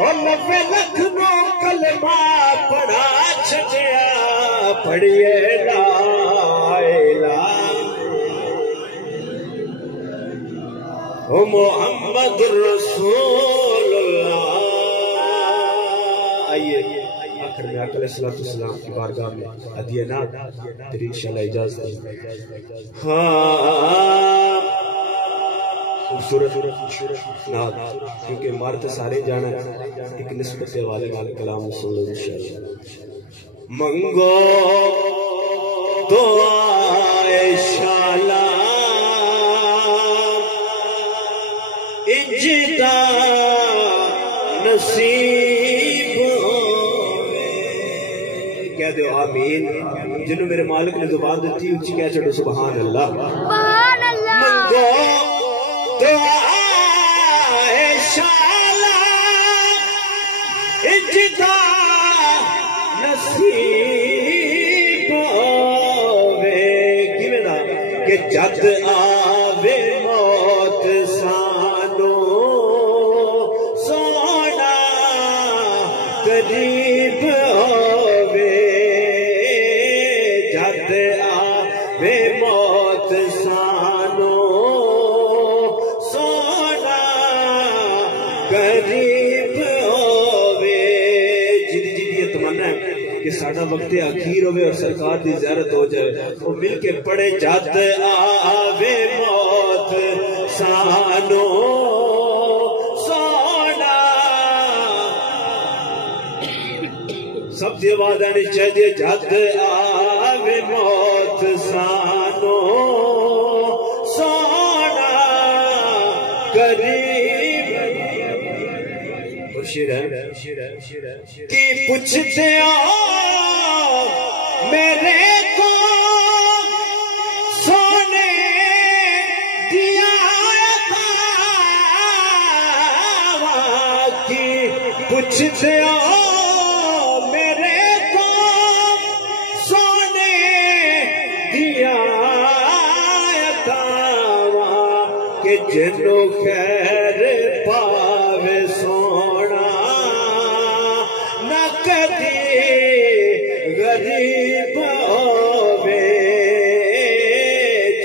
نوے لکھ نو کلمہ پڑھا چھڑیا پڑھیے لا الہ محمد رسول اللہ. آئیے آخر میں آقا علیہ السلام کی بارگاہ میں ہدیہ نعت پھر انشاءاللہ اجازت ہے. ہاں خوبصورت نعت کیونکہ مارت سارے جانا ہے ایک نسبت والے کلام سن لو انشاءاللہ. منگو دعا شالا اجدا نصیب ہوئے. کہہ دو آمین. جنہوں میرے مالک نے زبان دیتی اچھی کہہ چڑھو سبحان اللہ. سبحان اللہ. منگو دعا شالا اجدا نصیب ہوئے. کیویں دا کہ جد آوے موت سانو سونا قریب ہوئے. جد آوے موت سانو سونا قریب ہوئے. جدی یہ تمنا ہے کہ ساڑھا وقت اخیر ہوئے اور سرکار دی زیارت ہو جائے. وہ مل کے پڑھے جد آوے موت سانو سونا. سب دی آواز آنی چاہیے. جد آوے موت سانو سونا قریب. اور شیر ہے کی پوچھتے میرے کو سونے دیا تھا کی پوچھتے میرے کو سونے دیا تھا کہ جنوں خیر پاوے سونا نہ کدی غریب ہوئے.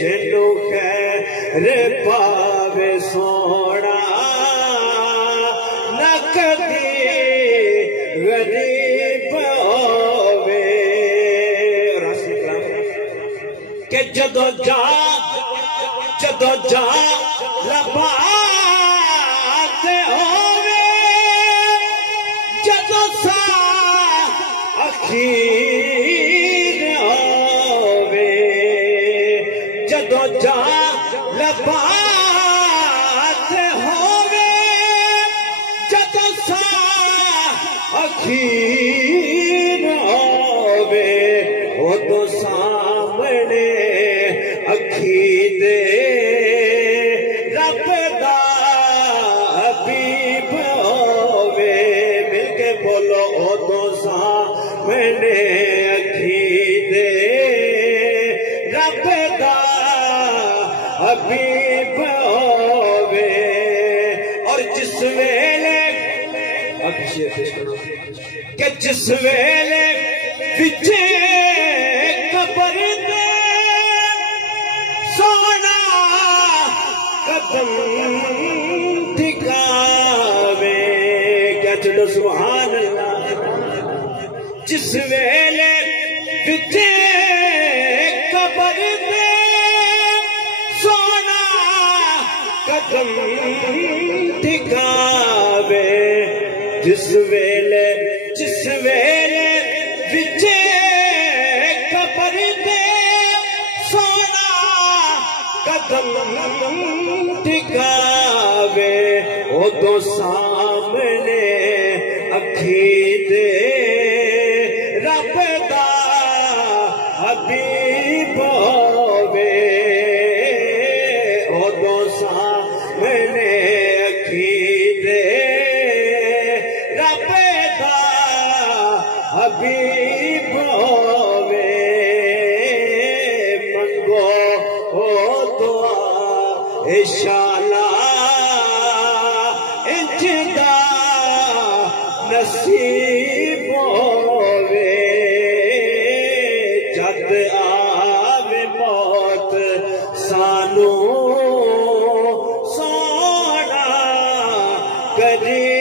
جنوں خیر پاوے سونا نہ کدی غریب ہوئے. کہ جدو جا لبات ہوئے جدو سا اخیر ہوئے. جدو جا لبات ہوئے جدو سا اخیر ہوئے. وہ تو سامنے اکھی دے رب دا حبیب ہوئے. مل کے بولو. او تو سامنے اکھی دے رب دا حبیب ہوئے. اور جس ویلے کہ جس ویلے وچے قبر دے سونا قدم ٹکاوے. کیا چلو سبحان اللہ. جس ویلے وچے قبر دے سونا قدم ٹکاوے. جس ویلے وچے قبر دے سونا قدم ٹکاوے. او تو سامنے اکھی دے رب دا حبیب ہوئے. او تو سامنے اکھی دے رب دا حبیب ہوئے. منگو او دعا شالا اجدا نصیب ہووے جد آوے موت سانو سونا کری